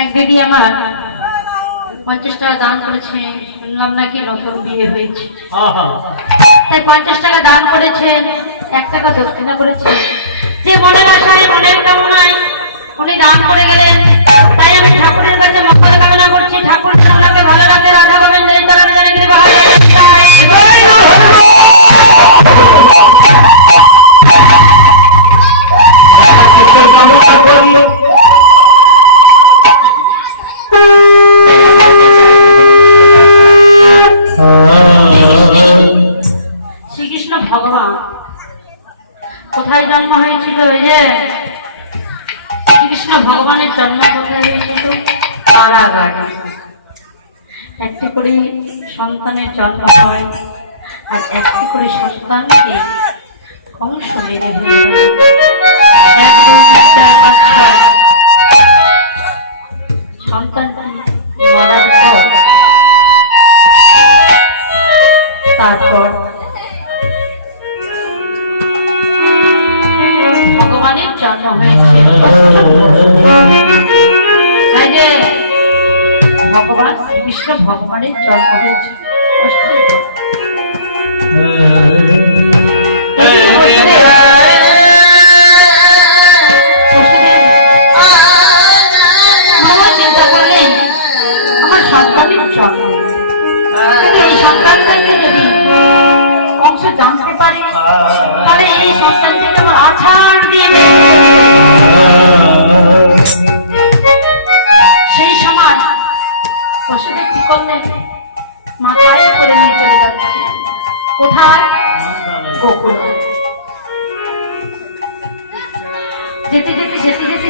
এক দিদি আমার 50 টাকা দান করেছে, শুনলাম নাকি নতুন বিয়ে হয়েছে, তাই 50 টাকা দান করেছে, 1 টাকা দক্ষিণা করেছে। যে মনের আশায় মনের কামনায় উনি দান করে গেলেন, তাই আমি ঠাকুরের কাছে মঙ্গল কামনা করছি। ঠাকুর আপনাকে ভালো রাখে, রাধা গোবিন্দের চরণে জানে গিয়ে ভালো শ্রীকৃষ্ণ ভগবান কোথায় জন্ম হয়েছিল? এই যে শ্রীকৃষ্ণ ভগবানের জন্ম কোথায় হয়েছিল? কারাগারে। একটি করে সন্তানের জন্ম হয়, আর একটি করে সন্তানকে কংস মেরে সন্তানটি মারার পর তারপর ভগবানের জন্ম হয়েছে। ভগবান শ্রীকৃষ্ণ ভগবানের জন্ম হয়েছে। চিন্তা করলেন আমার সন্তানের জন্ম, এই সন্তানটাকে যদি অংশ জানতে পারি তাহলে এই সন্তানটিকে আমার আছাড় দিয়ে সেই সময় বসুদেব কি করলেন? মাথায় করে নিয়ে চলে যাচ্ছে কোথায়? গোকুল। যেতে যেতে যেতে যেতে